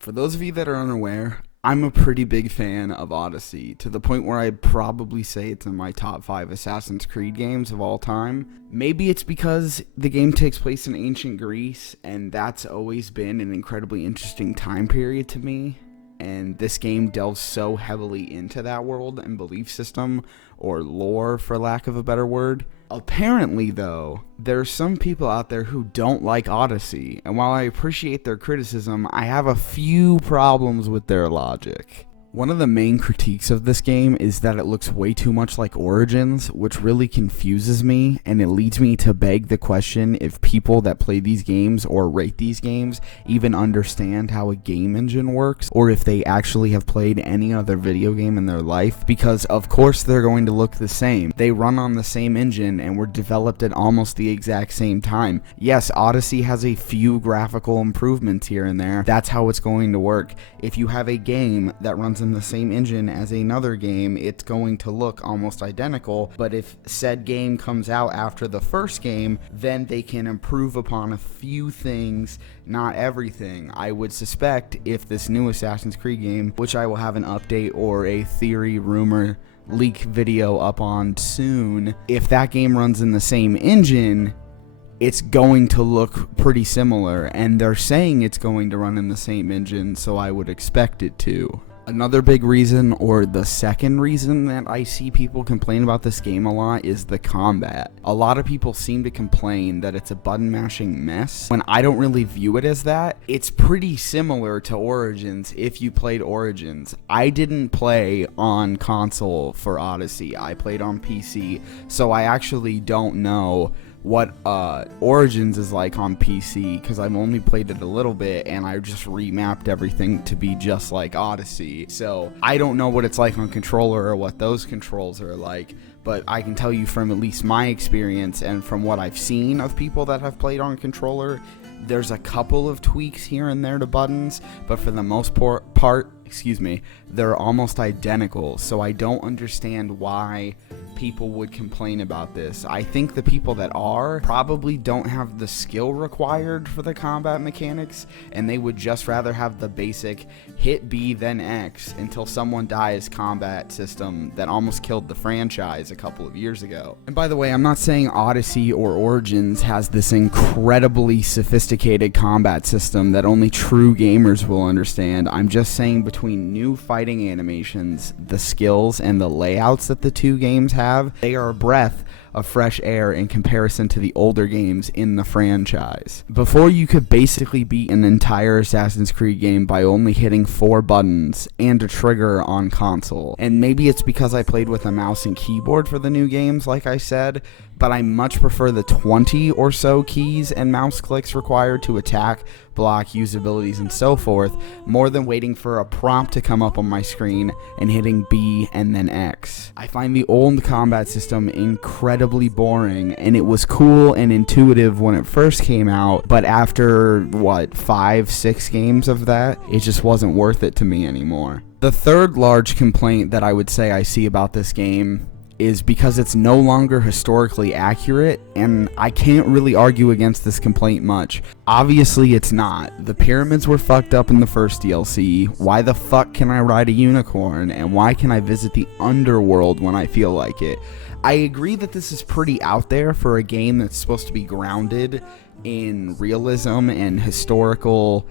For those of you that are unaware, I'm a pretty big fan of Odyssey, to the point where I'd probably say it's in my top 5 Assassin's Creed games of all time. Maybe it's because the game takes place in ancient Greece, and that's always been an incredibly interesting time period to me. And this game delves so heavily into that world and belief system, or lore for lack of a better word. Apparently, though, there are some people out there who don't like Odyssey, and while I appreciate their criticism, I have a few problems with their logic. One of the main critiques of this game is that it looks way too much like Origins, which really confuses me, and it leads me to beg the question if people that play these games or rate these games even understand how a game engine works, or if they actually have played any other video game in their life, because of course they're going to look the same. They run on the same engine and were developed at almost the exact same time. Yes, Odyssey has a few graphical improvements here and there. That's how it's going to work. If you have a game that runs in the same engine as another game, it's going to look almost identical, but if said game comes out after the first game, then they can improve upon a few things, not everything. I would suspect if this new Assassin's Creed game, which I will have an update or a theory, rumor, leak video up on soon, if that game runs in the same engine, it's going to look pretty similar, and they're saying it's going to run in the same engine, so I would expect it to. Another big reason, or the second reason that I see people complain about this game a lot, is the combat. A lot of people seem to complain that it's a button mashing mess, when I don't really view it as that. It's pretty similar to Origins if you played Origins. I didn't play on console for Odyssey, I played on PC, so I actually don't know what Origins is like on PC, because I've only played it a little bit and I just remapped everything to be just like Odyssey. So I don't know what it's like on controller or what those controls are like, but I can tell you from at least my experience and from what I've seen of people that have played on controller, there's a couple of tweaks here and there to buttons, but for the most part, they're almost identical. So I don't understand why people would complain about this. I think the people that are probably don't have the skill required for the combat mechanics, and they would just rather have the basic hit B then X until someone dies combat system that almost killed the franchise a couple of years ago. And by the way, I'm not saying Odyssey or Origins has this incredibly sophisticated combat system that only true gamers will understand. I'm just saying between new fighting animations, the skills, and the layouts that the two games have, they are a breath of fresh air in comparison to the older games in the franchise. Before, you could basically beat an entire Assassin's Creed game by only hitting 4 buttons and a trigger on console. And maybe it's because I played with a mouse and keyboard for the new games, like I said, but I much prefer the 20 or so keys and mouse clicks required to attack, block, use abilities, and so forth, more than waiting for a prompt to come up on my screen and hitting B and then X. I find the old combat system incredibly boring, and it was cool and intuitive when it first came out, but after, 5-6 games of that, it just wasn't worth it to me anymore. The third large complaint that I would say I see about this game is because it's no longer historically accurate, and I can't really argue against this complaint much. Obviously it's not. The pyramids were fucked up in the first DLC. Why the fuck can I ride a unicorn, and why can I visit the underworld when I feel like it? I agree that this is pretty out there for a game that's supposed to be grounded in realism and historical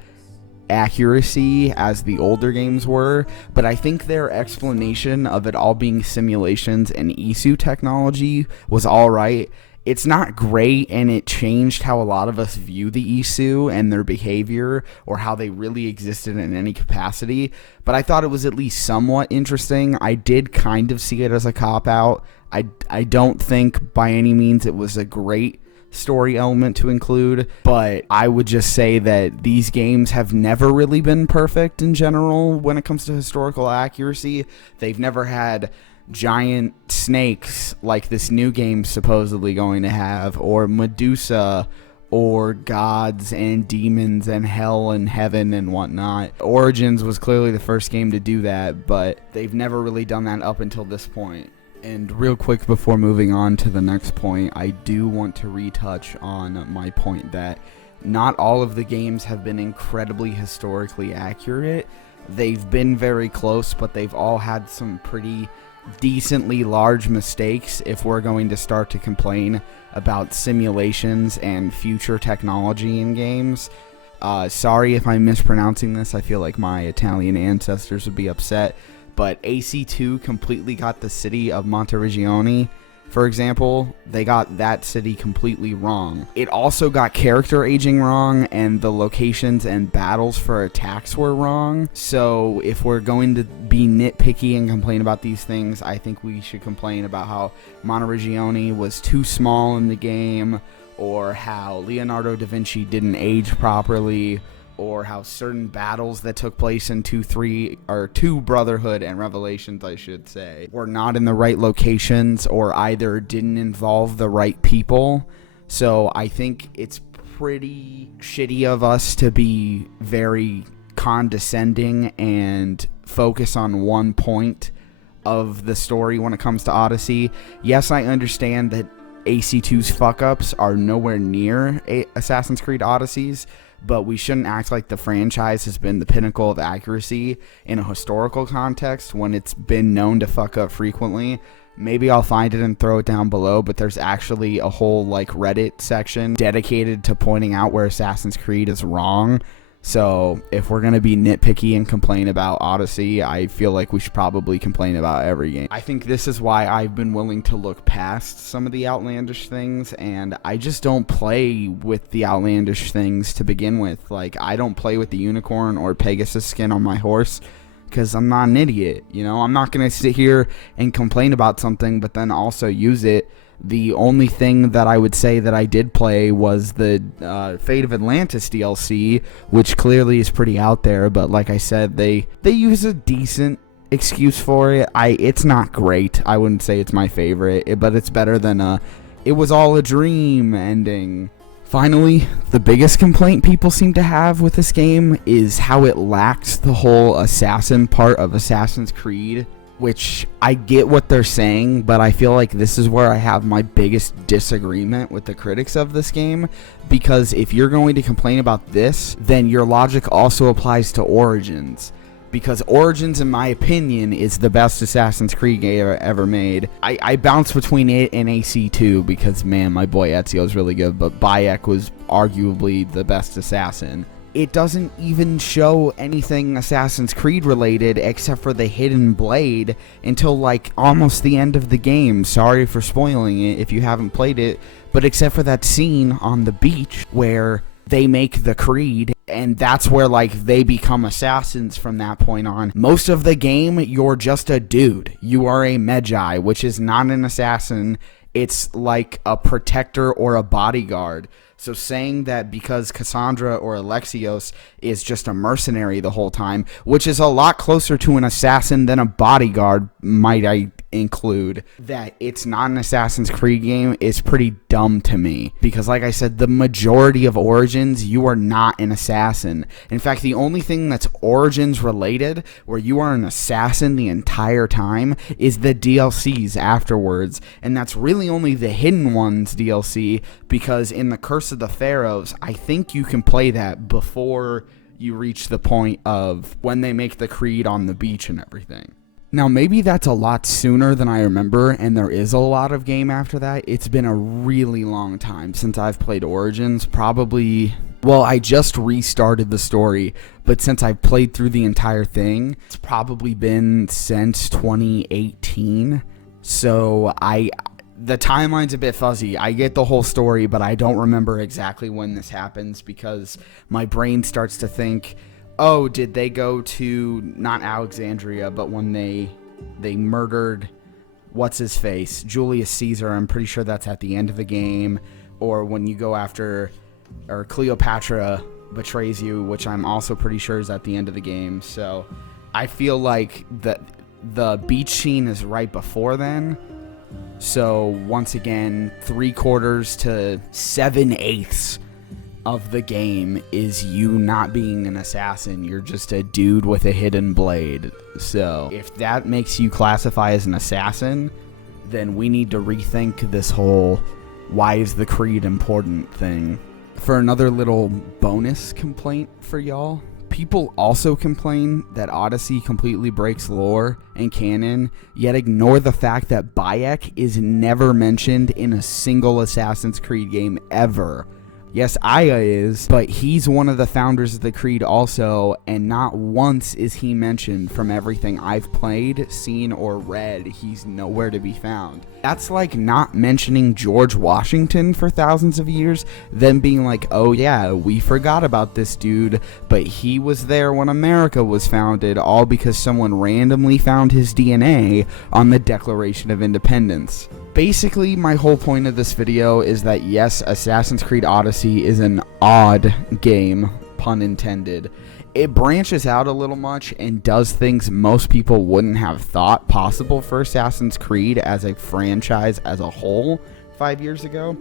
accuracy as the older games were, but I think their explanation of it all being simulations and Isu technology was alright. It's not great, and it changed how a lot of us view the Isu and their behavior, or how they really existed in any capacity, but I thought it was at least somewhat interesting. I did kind of see it as a cop-out. I don't think by any means it was a great story element to include, but I would just say that these games have never really been perfect in general when it comes to historical accuracy. They've never had giant snakes like this new game's supposedly going to have, or Medusa, or gods and demons and hell and heaven and whatnot. Origins was clearly the first game to do that, but they've never really done that up until this point. And real quick before moving on to the next point, I do want to retouch on my point that not all of the games have been incredibly historically accurate. They've been very close, but they've all had some pretty decently large mistakes if we're going to start to complain about simulations and future technology in games. Sorry if I'm mispronouncing this. I feel like my Italian ancestors would be upset. But AC2 completely got the city of Monteriggioni, for example. They got that city completely wrong. It also got character aging wrong, and the locations and battles for attacks were wrong. So if we're going to be nitpicky and complain about these things, I think we should complain about how Monteriggioni was too small in the game, or how Leonardo da Vinci didn't age properly, or how certain battles that took place in 2 Brotherhood and Revelations, I should say, were not in the right locations, or either didn't involve the right people. So I think it's pretty shitty of us to be very condescending and focus on one point of the story when it comes to Odyssey. Yes, I understand that AC2's fuck-ups are nowhere near Assassin's Creed Odyssey's, but we shouldn't act like the franchise has been the pinnacle of accuracy in a historical context when it's been known to fuck up frequently. Maybe I'll find it and throw it down below, but there's actually a whole Reddit section dedicated to pointing out where Assassin's Creed is wrong. So if we're going to be nitpicky and complain about Odyssey, I feel like we should probably complain about every game. I think this is why I've been willing to look past some of the outlandish things, and I just don't play with the outlandish things to begin with. I don't play with the unicorn or Pegasus skin on my horse because I'm not an idiot. I'm not going to sit here and complain about something but then also use it. The only thing that I would say that I did play was the Fate of Atlantis DLC, which clearly is pretty out there, but like I said, they use a decent excuse for it. It's not great. I wouldn't say it's my favorite, but it's better than it was all a dream ending. Finally, the biggest complaint people seem to have with this game is how it lacks the whole assassin part of Assassin's Creed, which I get what they're saying, but I feel like this is where I have my biggest disagreement with the critics of this game, because if you're going to complain about this, then your logic also applies to Origins, because Origins, in my opinion, is the best Assassin's Creed game ever made. I bounce between it and AC2 because, man, my boy Ezio is really good, but Bayek was arguably the best assassin. It doesn't even show anything Assassin's Creed related except for the hidden blade until almost the end of the game. Sorry for spoiling it if you haven't played it, but except for that scene on the beach where they make the creed, and that's where they become assassins from that point on. Most of the game, you're just a dude. You are a Nxnja, which is not an assassin. It's like a protector or a bodyguard. So saying that because Cassandra or Alexios is just a mercenary the whole time, which is a lot closer to an assassin than a bodyguard, might I include, that it's not an Assassin's Creed game is pretty dumb to me. Because like I said, the majority of Origins, you are not an assassin. In fact, the only thing that's Origins related, where you are an assassin the entire time, is the DLCs afterwards. And that's really only the Hidden Ones DLC, because in the Curse of the Pharaohs, I think you can play that before you reach the point of when they make the creed on the beach and everything. Now, maybe that's a lot sooner than I remember, and there is a lot of game after that. It's been a really long time since I've played Origins. Probably, well, I just restarted the story, but since I've played through the entire thing, it's probably been since 2018. So the timeline's a bit fuzzy. I get the whole story, but I don't remember exactly when this happens because my brain starts to think, oh, did they go to, not Alexandria, but when they murdered, what's-his-face, Julius Caesar, I'm pretty sure that's at the end of the game, or when you go after, or Cleopatra betrays you, which I'm also pretty sure is at the end of the game, so I feel like the beach scene is right before then. So once again, 3/4 to 7/8 of the game is you not being an assassin. You're just a dude with a hidden blade. So if that makes you classify as an assassin, then we need to rethink this whole why is the creed important thing. For another little bonus complaint for y'all, people also complain that Odyssey completely breaks lore and canon, yet ignore the fact that Bayek is never mentioned in a single Assassin's Creed game ever. Yes, Aya is, but he's one of the founders of the Creed also, and not once is he mentioned. From everything I've played, seen, or read, he's nowhere to be found. That's like not mentioning George Washington for thousands of years, then being like, oh yeah, we forgot about this dude, but he was there when America was founded, all because someone randomly found his DNA on the Declaration of Independence. Basically, my whole point of this video is that yes, Assassin's Creed Odyssey is an odd game, pun intended. It branches out a little much and does things most people wouldn't have thought possible for Assassin's Creed as a franchise as a whole 5 years ago,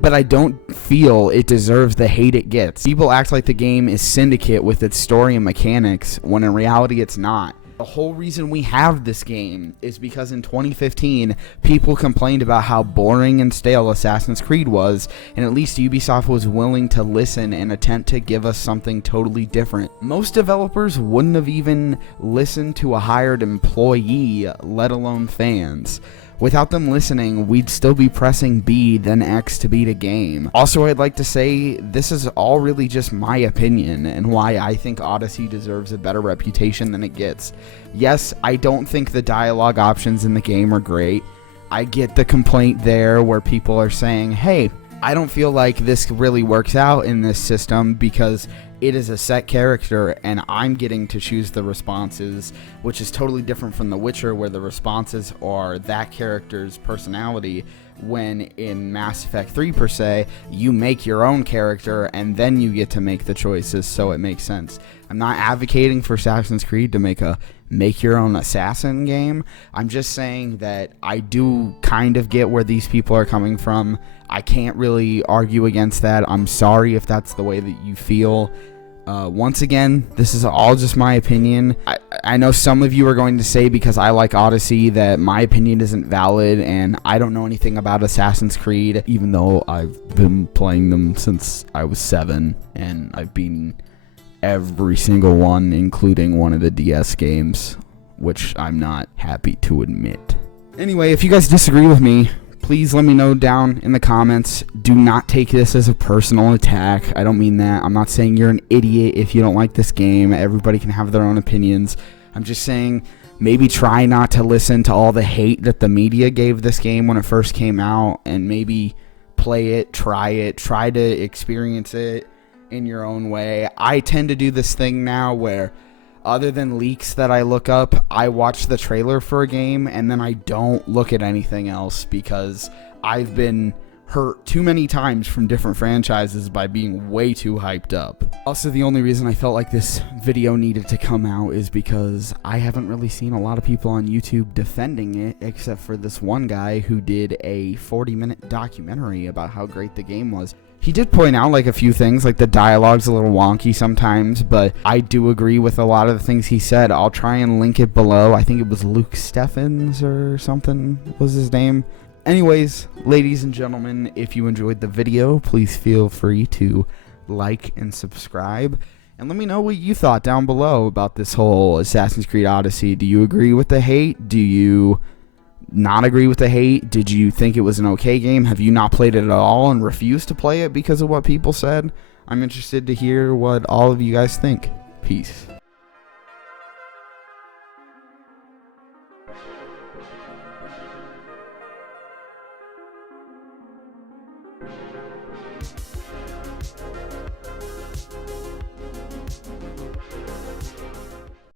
but I don't feel it deserves the hate it gets. People act like the game is Syndicate with its story and mechanics, when in reality it's not. The whole reason we have this game is because in 2015, people complained about how boring and stale Assassin's Creed was, and at least Ubisoft was willing to listen and attempt to give us something totally different. Most developers wouldn't have even listened to a hired employee, let alone fans. Without them listening, we'd still be pressing B then X to beat a game. Also, I'd like to say this is all really just my opinion and why I think Odyssey deserves a better reputation than it gets. Yes, I don't think the dialogue options in the game are great. I get the complaint there where people are saying, hey, I don't feel like this really works out in this system because it is a set character and I'm getting to choose the responses, which is totally different from The Witcher where the responses are that character's personality, when in Mass Effect 3 per se, you make your own character and then you get to make the choices, so it makes sense. I'm not advocating for Assassin's Creed to make a make your own assassin game. I'm just saying that I do kind of get where these people are coming from. I can't really argue against that. I'm sorry if that's the way that you feel. Once again, this is all just my opinion. I know some of you are going to say, because I like Odyssey, that my opinion isn't valid, and I don't know anything about Assassin's Creed, even though I've been playing them since I was 7, and I've beaten every single one, including one of the DS games, which I'm not happy to admit. Anyway, if you guys disagree with me, please let me know down in the comments. Do not take this as a personal attack. I don't mean that. I'm not saying you're an idiot if you don't like this game. Everybody can have their own opinions. I'm just saying maybe try not to listen to all the hate that the media gave this game when it first came out, and maybe play it, try to experience it in your own way. I tend to do this thing now where, other than leaks that I look up, I watch the trailer for a game and then I don't look at anything else, because I've been hurt too many times from different franchises by being way too hyped up. Also, the only reason I felt like this video needed to come out is because I haven't really seen a lot of people on YouTube defending it, except for this one guy who did a 40-minute documentary about how great the game was. He did point out like a few things, like the dialogue's a little wonky sometimes, but I do agree with a lot of the things he said. I'll try and link it below. I think it was Luke Steffens or something was his name. Anyways, ladies and gentlemen, if you enjoyed the video, please feel free to like and subscribe. And let me know what you thought down below about this whole Assassin's Creed Odyssey. Do you agree with the hate? Do you not agree with the hate? Did you think it was an okay game? Have you not played it at all and refused to play it because of what people said? I'm interested to hear what all of you guys think. Peace.